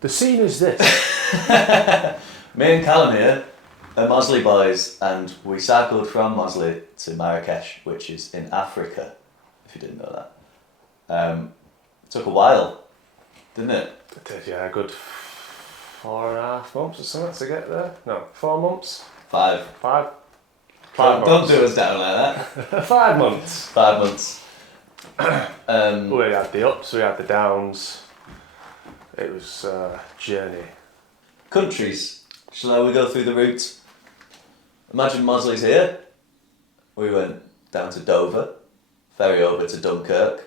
The scene is this. Me and Callum here are Mossley boys, and we cycled from Mossley to Marrakesh, which is in Africa, if you didn't know that. It took a while, didn't it? It did, yeah, a good 4.5 months or something to get there. No, 4 months? 5. 5? Don't do us down like that. 5 months. 5 months. We had the ups, we had the downs. It was a journey. Countries. Shall we go through the route? Imagine Mossley's here. We went down to Dover, ferry over to Dunkirk,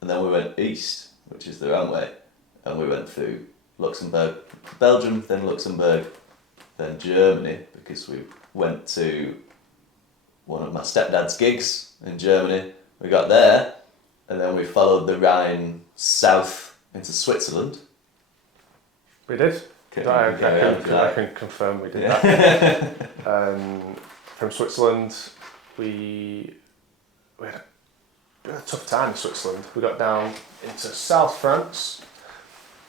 and then we went east, which is the wrong way, and we went through Luxembourg, Belgium, then Luxembourg, then Germany, because we went to one of my stepdad's gigs in Germany. We got there, and then we followed the Rhine south into Switzerland. We did. I can confirm we did that. From Switzerland, we had a tough time in Switzerland. We got down into South France,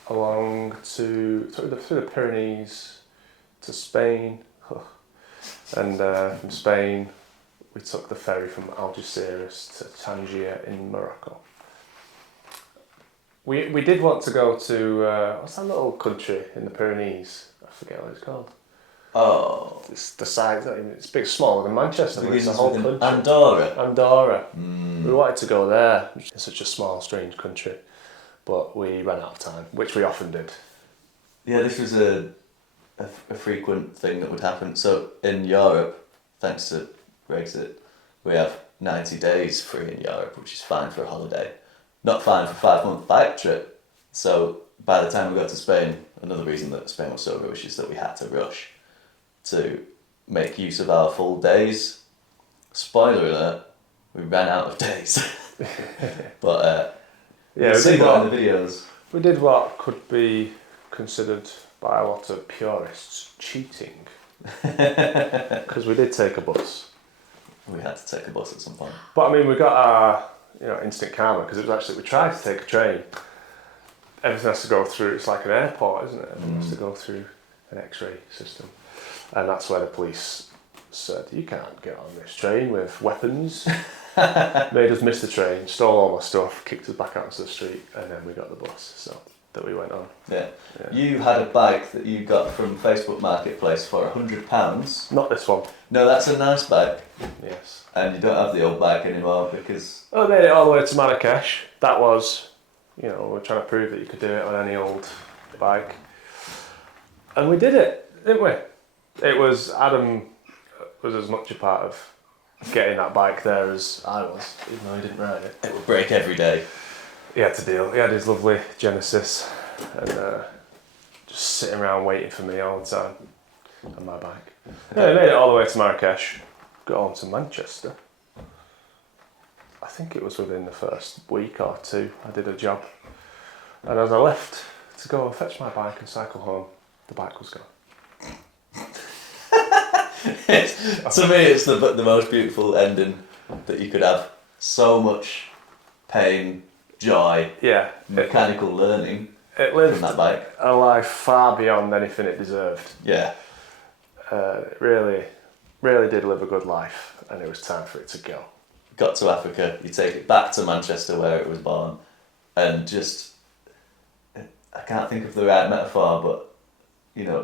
along through the Pyrenees to Spain, and from Spain we took the ferry from Algeciras to Tangier in Morocco. We did want to go to, what's that little country in the Pyrenees? I forget what it's called. Oh. It's the size, it's big, smaller than Manchester, but it's a whole country. Andorra. We wanted to go there. It's such a small, strange country. But we ran out of time, which we often did. Yeah, this was a frequent thing that would happen. So in Europe, thanks to Brexit, we have 90 days free in Europe, which is fine for a holiday. Not fine for a 5-month bike trip. So by the time we got to Spain, another reason that Spain was so rushed is that we had to rush to make use of our full days. Spoiler alert, we ran out of days. But yeah, you see that in the videos. We did what could be considered by a lot of purists cheating. Because we did take a bus. We had to take a bus at some point. But I mean, we got our instant karma, because it was actually, we tried to take a train. Everything has to go through, it's like an airport, isn't it? Everything has to go through an X-ray system. And that's where the police said, you can't get on this train with weapons. Made us miss the train, stole all my stuff, kicked us back out into the street, and then we got the bus, so that we went on. Yeah. You had a bike that you got from Facebook Marketplace for £100. Not this one. No, that's a nice bike. Yes. And you don't have the old bike anymore because... Oh, we made it all the way to Marrakesh. That was, we're trying to prove that you could do it on any old bike. And we did it, didn't we? Adam was as much a part of getting that bike there as I was, even though he didn't ride it. It would break every day. He had to deal. He had his lovely Genesis and just sitting around waiting for me all the time on my bike. Yeah, we made it all the way to Marrakesh, got on to Manchester. I think it was within the first week or two I did a job. And as I left to go and fetch my bike and cycle home, the bike was gone. To me, it's the most beautiful ending that you could have. So much pain, joy, mechanical learning it lived from that bike. A life far beyond anything it deserved. Yeah. It really did live a good life, and it was time for it to go. Got to Africa, you take it back to Manchester where it was born, and just, I can't think of the right metaphor, but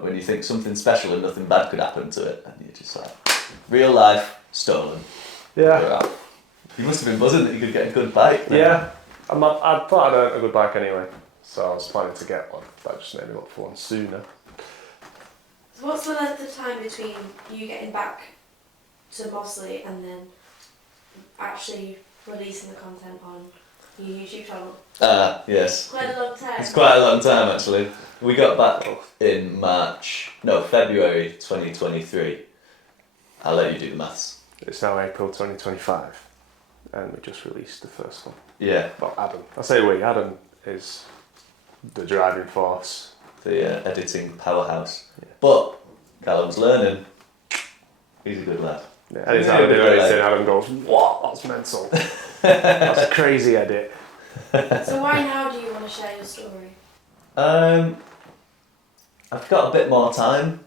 when you think something special and nothing bad could happen to it, and you're just like, real life stolen. Yeah. You must have been buzzing that you could get a good bike then. Yeah. I thought I'd earned a good bike anyway, so I was planning to get one. That just made me look for one sooner. So what's the length of time between you getting back to Mossley and then actually releasing the content on your YouTube channel? Yes. Quite a long time. It's quite a long time actually. We got back in February 2023. I'll let you do the maths. It's now April 2025, and we just released the first one. Yeah. Well, Adam. I say we. Adam is the driving force. The editing powerhouse. Yeah. But Callum's learning. He's a good lad. Yeah, anytime I do anything, Adam goes, what? That's mental. That's a crazy edit. So why now do you want to to share your story? I've got a bit more time,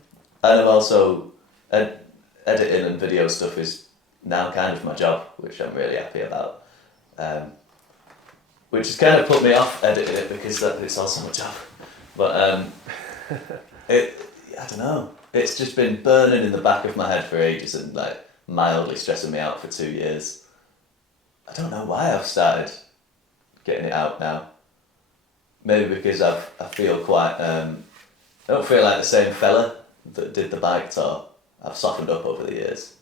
and I'm also editing and video stuff is now kind of my job, which I'm really happy about. Which has kind of put me off editing it because it's also my job. But I don't know. It's just been burning in the back of my head for ages and like mildly stressing me out for 2 years. I don't know why I've started getting it out now. Maybe because I feel quite. I don't feel like the same fella that did the bike tour. I've softened up over the years,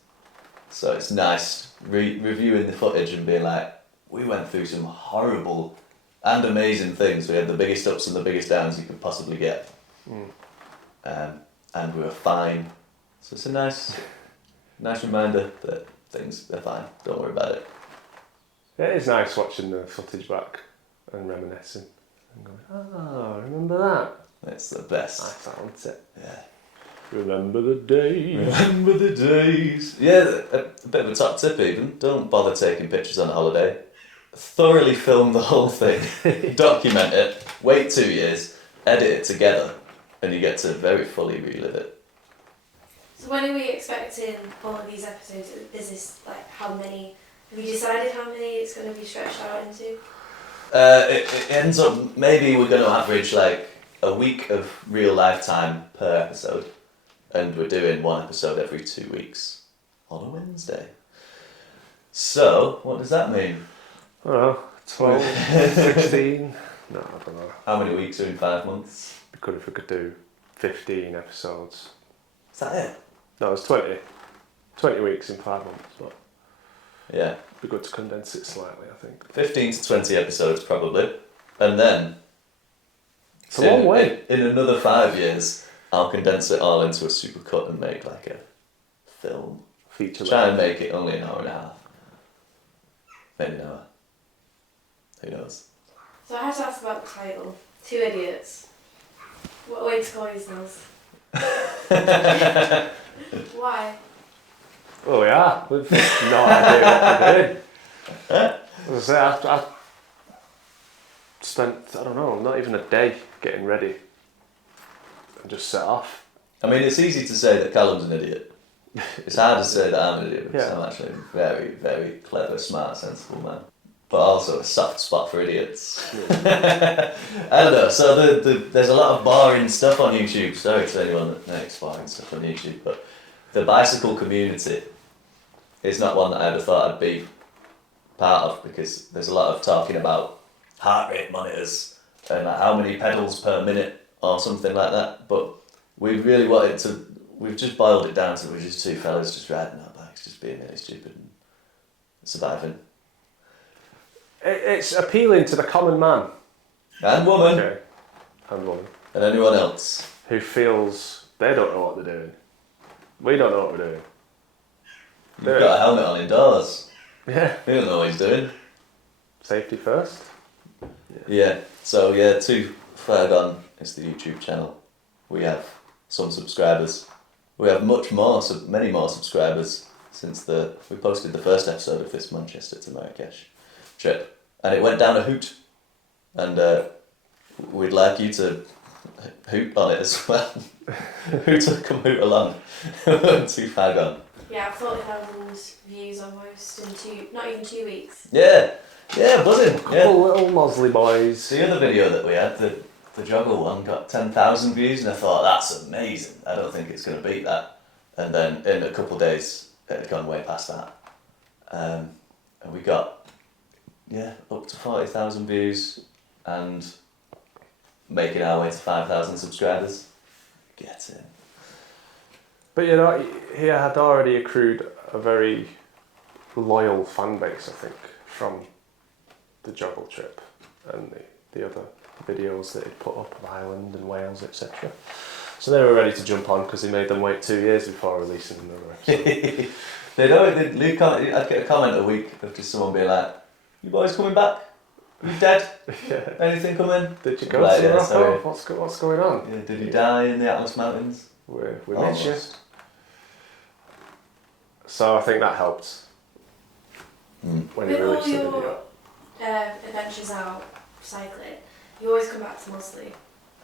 so it's nice reviewing the footage and being like, we went through some horrible and amazing things. We had the biggest ups and the biggest downs you could possibly get, and we were fine. So it's a nice reminder that things are fine. Don't worry about it. It is nice watching the footage back and reminiscing and going, oh, remember that? It's the best. I found it. Yeah. Remember the days. Remember the days. Yeah, a bit of a top tip even. Don't bother taking pictures on a holiday. Thoroughly film the whole thing. Document it. Wait 2 years. Edit it together. And you get to very fully relive it. So when are we expecting all of these episodes? Is this like how many? Have you decided how many it's going to be stretched out into? It ends up, maybe we're going to average like a week of real life time per episode. And we're doing one episode every 2 weeks on a Wednesday. So, what does that mean? I don't know, 12, 16. No, I don't know. How many weeks are in 5 months? It'd be good if we could do 15 episodes. Is that it? No, it's 20. 20 weeks in 5 months, but Yeah. it'd be good to condense it slightly, I think. 15 to 20 episodes probably. And then, It's a long way. in another 5 years, I'll condense it all into a supercut and make like a film. Feature Try and length. make it only an hour and a half. Maybe an hour. Who knows? So I have to ask about the title. 2 Idiots. What a way to call yourselves. Why? Well, we are. We've no idea what we're doing. As I say, I spent, I don't know, not even a day getting ready and just set off. I mean, it's easy to say that Callum's an idiot. It's hard to say that I'm an idiot because Yeah. I'm actually a very, very clever, smart, sensible man. But also a soft spot for idiots. I don't know, so there's a lot of boring stuff on YouTube. Sorry to anyone that makes boring stuff on YouTube, but the bicycle community is not one that I ever thought I'd be part of because there's a lot of talking about heart rate monitors and like how many pedals per minute or something like that. But we really wanted to, we've just boiled it down to we're just two fellas just riding our bikes, just being really stupid and surviving. It's appealing to the common man. And woman. Okay. And woman. And anyone else. Who feels they don't know what they're doing. We don't know what we're doing. You've got a helmet on indoors. Yeah. He don't know what he's doing. Safety first. Yeah. So yeah, Too Far Gone is the YouTube channel. We have some subscribers. We have many more subscribers since we posted the first episode of this Manchester to Marrakesh trip, and it went down a hoot, and we'd like you to hoot on it as well. Come hoot along. Too Far Gone. Yeah, 40,000 views almost in not even 2 weeks. Yeah, buzzing. Couple Yeah. little Mossley boys. The other video that we had, the joggle one, got 10,000 views, and I thought that's amazing. I don't think it's going to beat that. And then in a couple of days, it had gone way past that, and we got up to 40,000 views, and making our way to 5,000 subscribers. Get in. But you know, he had already accrued a very loyal fan base, I think, from the joggle trip and the other videos that he'd put up of Ireland and Wales, etc. So they were ready to jump on because he made them wait 2 years before releasing another episode. I'd get a comment a week of just someone being like, "You boys coming back? You dead? Yeah. Anything coming? Did you go Right, to yeah, Morocco? sorry. What's going on? Yeah, did he die in the Atlas Mountains?" We missed you. Almost. So I think that helped when he With all released the your video. adventures out cycling, you always come back to Mossley.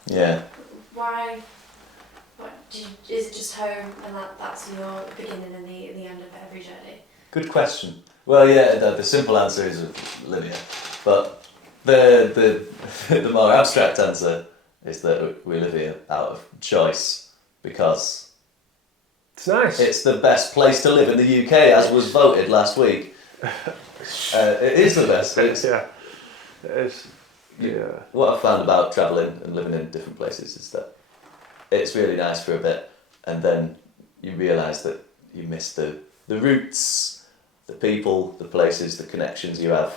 Yeah. Why? Is it just home and that's your beginning and the end of every journey? Good question. Well, yeah, the simple answer is linear, but the the more abstract answer is that we live here out of choice because It's nice. it's the best place to live in the UK, as was voted last week. It is the best. Yeah, it is. Yeah. What I've found about travelling and living in different places is that it's really nice for a bit, and then you realise that you miss the roots, the people, the places, the connections you have,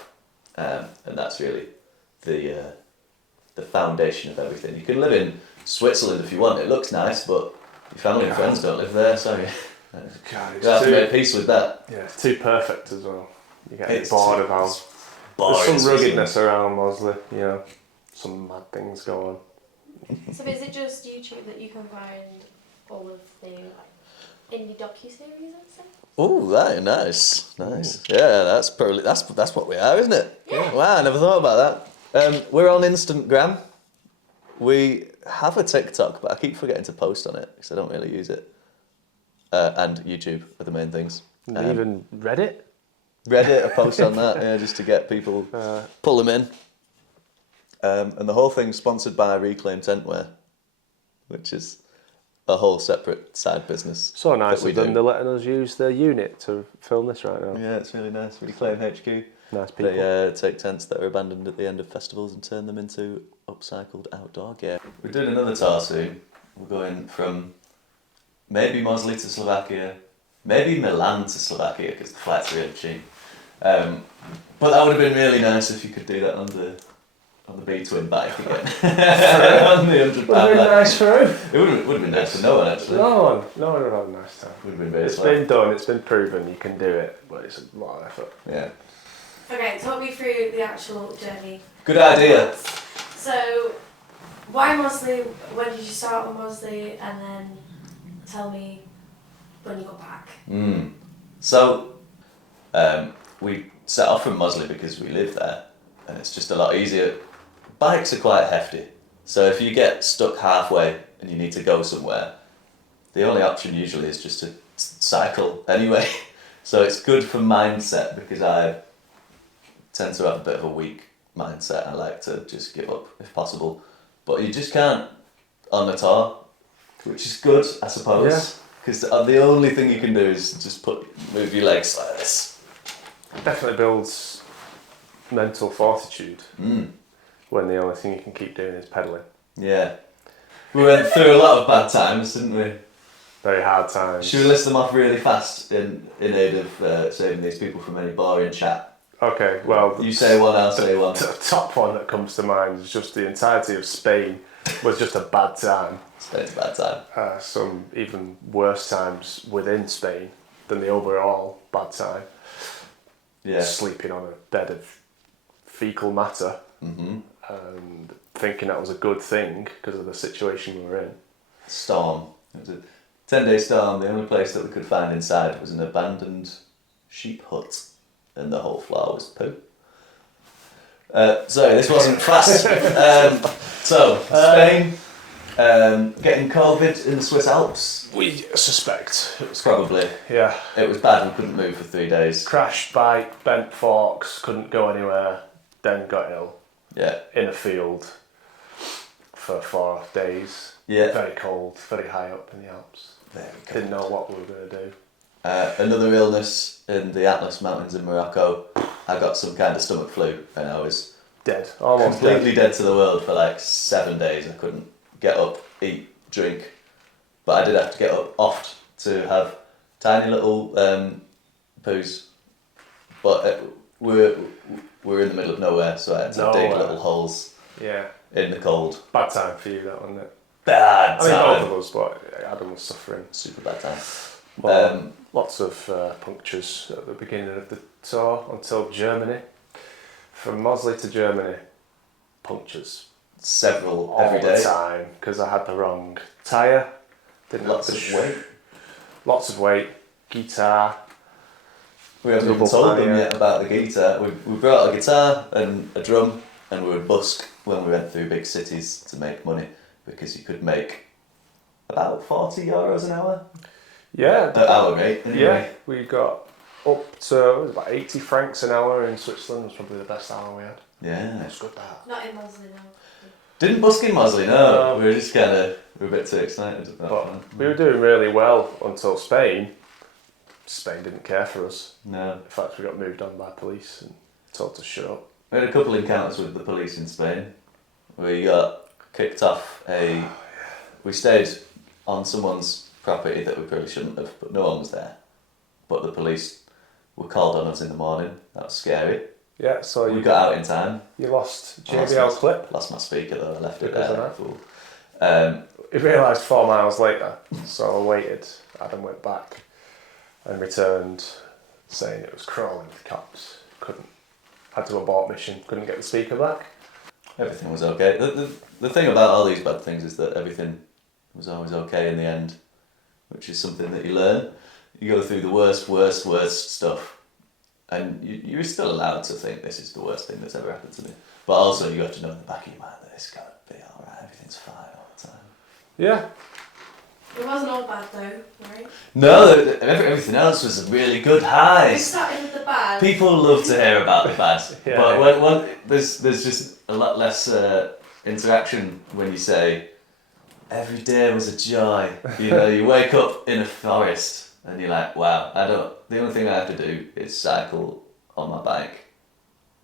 and that's really the foundation of everything. You can live in Switzerland if you want. It looks nice, but your family and friends don't live there, so God, you have to make peace with that. Yeah, it's too perfect as well. You get It's bored of how boring. there's some ruggedness around Mossley. You know, some mad things go on. So is it just YouTube that you can find all of the indie docu-series, I'd say? Oh, right, nice. Yeah, that's probably that's what we are, isn't it? Yeah. Wow, I never thought about that. We're on Instagram. We have a TikTok, but I keep forgetting to post on it because I don't really use it. And YouTube are the main things. And even Reddit. Reddit, I post on that, yeah, just to get people, pull them in. And the whole thing's sponsored by Reclaim Tentwear, which is a whole separate side business. So nice that we of them. do. They're letting us use their unit to film this right now. Yeah, it's really nice. Reclaim HQ. Nice people. They take tents that are abandoned at the end of festivals and turn them into upcycled outdoor gear. We're doing another tour soon. We're going from maybe Mossley to Slovakia, maybe Milan to Slovakia because the flight's really cheap. But that would have been really nice if you could do that on the B-twin bike again. On the £100 Would have been bike. nice for him. It would have been nice for no one actually. No one would have a nice time. Would have been very It's slow. been done, it's been proven, you can do it, but it's a lot of effort. Yeah. Okay, talk me through the actual journey. Good idea. So, why Mossley? When did you start on Mossley? And then tell me when you got back. So, we set off from Mossley because we live there, and it's just a lot easier. Bikes are quite hefty, so if you get stuck halfway and you need to go somewhere, the only option usually is just to cycle anyway. So it's good for mindset because I tend to have a bit of a weak mindset. I like to just give up if possible, but you just can't on the tour, which is good, I suppose. Because the only thing you can do is just move your legs like this. Definitely builds mental fortitude when the only thing you can keep doing is pedalling. Yeah. We went through a lot of bad times, didn't we? Very hard times. Should we list them off really fast in aid of saving these people from any boring chat? Okay, well... You say one, I'll say one. The top one that comes to mind is just the entirety of Spain was just a bad time. Spain's a bad time. Some even worse times within Spain than the overall bad time. Yeah. Sleeping on a bed of fecal matter and thinking that was a good thing because of the situation we were in. Storm. It was a 10-day storm. The only place that we could find inside was an abandoned sheep hut, and the whole floor was poo. Sorry, this wasn't fast. Spain, getting COVID in the Swiss Alps. We suspect it was Probably. Yeah. It was bad. We couldn't move for 3 days. Crashed bike, bent forks, couldn't go anywhere, then got ill Yeah. in a field for 4 days. Yeah. Very cold, very high up in the Alps. Very cold. Didn't know what we were going to do. Another illness in the Atlas Mountains in Morocco. I got some kind of stomach flu and I was Dead. Almost completely dead to the world for like 7 days. I couldn't get up, eat, drink, but I did have to get up oft to have tiny little poos. But we're in the middle of nowhere, so I had to dig little holes Yeah. in the cold. Bad time for you, that wasn't it? Bad I mean, time. both of us, but Adam was suffering. Super bad time. Well, lots of punctures at the beginning of the tour until Germany. From Mossley to Germany, punctures. Several All every day. the time, because I had the wrong tyre. Didn't have Lots the of weight. Lots of weight. Guitar. We haven't even Double told them tyre. yet about the guitar. We brought a guitar and a drum and we would busk when we went through big cities to make money, because you could make about €40 an hour. Yeah. At our rate, anyway. Yeah, we got up to about 80 francs an hour in Switzerland. Was probably the best hour we had. Yeah. It's good that. Not in Mossley, no. Didn't busk in Mossley, no. We were just we were a bit too excited about But we were doing really well until Spain. Spain didn't care for us. No. In fact, we got moved on by police and told to shut up. We had a couple of encounters with the police in Spain. We got kicked off we stayed on someone's property that we probably shouldn't have, but no one was there. But the police were called on us in the morning. That was scary. Yeah, so We got out in time. You lost JBL clip. Lost my speaker though, I left it Because there. of Fool. We realised 4 miles later, so I waited. Adam went back and returned saying it was crawling with cops. Had to abort mission, couldn't get the speaker back. Everything was okay. The thing about all these bad things is that everything was always okay in the end, which is something that you learn. You go through the worst stuff, and you're still allowed to think this is the worst thing that's ever happened to me. But also you have to know in the back of your mind that it's going to be alright, everything's fine all the time. Yeah. It wasn't all bad though, right? No, everything else was a really good high. We started with the bad. People love to hear about the bad, Yeah, but when there's just a lot less interaction when you say every day was a joy. You know, you wake up in a forest and you're like, wow, the only thing I have to do is cycle on my bike,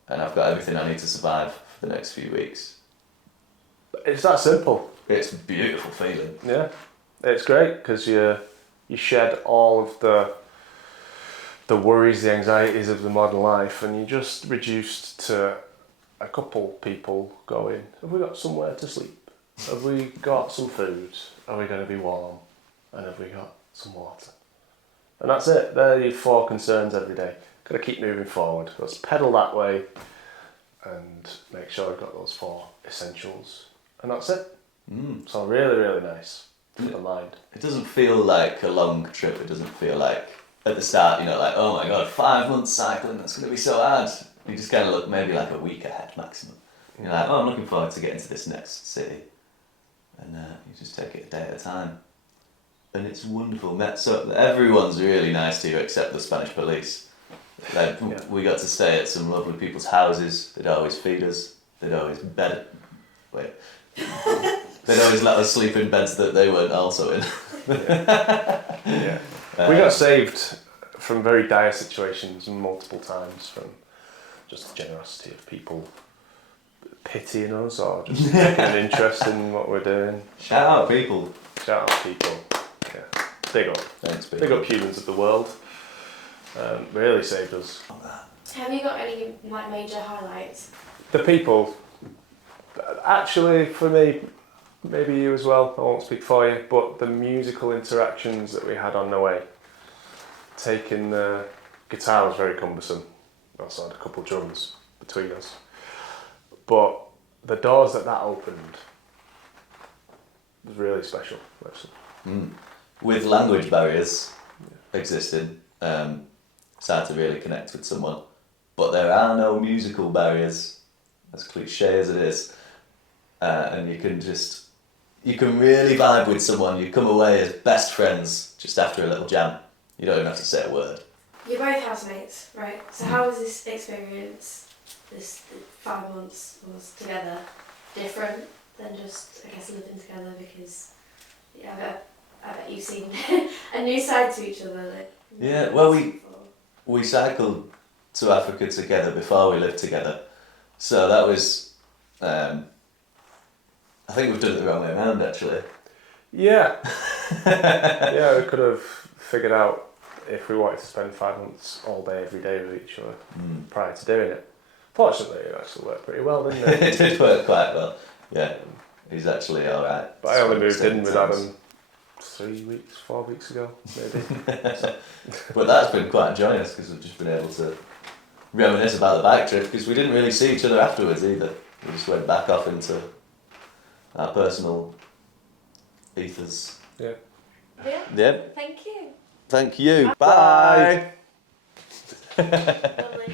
and I've got everything I need to survive for the next few weeks. It's that simple. It's a beautiful feeling. Yeah. It's great because you shed all of the worries, the anxieties of the modern life, and you're just reduced to a couple people going, have we got somewhere to sleep? Have we got some food? Are we going to be warm? And have we got some water? And that's it. They're your 4 concerns every day. Got to keep moving forward. Let's pedal that way and make sure we've got those 4 essentials. And that's it. So really, really nice. For the mind. It doesn't feel like a long trip. It doesn't feel like at the start, like, oh my god, 5 months cycling, that's going to be so hard. You just kind of look maybe like a week ahead maximum. You're like, oh, I'm looking forward to getting to this next city. And you just take it a day at a time. And it's wonderful. So everyone's really nice to you except the Spanish police. Like, we got to stay at some lovely people's houses. They'd always feed us. They'd always They'd always let us sleep in beds that they weren't also in. Yeah. We got saved from very dire situations multiple times from just the generosity of people pitying us or just taking an interest in what we're doing. Shout out people. Shout out people. Yeah. Big up. Thanks, people. Big up humans of the world. Really saved us. Have you got any major highlights? The people. Actually, for me, maybe you as well, I won't speak for you, but the musical interactions that we had on the way. Taking the guitar was very cumbersome. I also had a couple of drums between us. But the doors that opened was really special, actually. With language barriers existing, it's hard to really connect with someone. But there are no musical barriers, as cliche as it is. And you can really vibe with someone. You come away as best friends just after a little jam. You don't even have to say a word. You're both housemates, right? So how was this experience, this 5 months was together, different than just, I guess, living together? Because I bet you've seen a new side to each other. Yeah, well, we cycled to Africa together before we lived together. So that was... I think we've done it the wrong way around, actually. Yeah. Yeah, we could have figured out if we wanted to spend 5 months all day, every day with each other prior to doing it. Fortunately, it actually worked pretty well, didn't it? It did work quite well. Yeah, he's actually alright. But I only moved in with Adam 4 weeks ago, maybe. But that's been quite joyous because we've just been able to reminisce about the bike trip because we didn't really see each other afterwards either. We just went back off into our personal ethers. Yeah. Yeah. Yep. Thank you. Thank you. Bye. Lovely.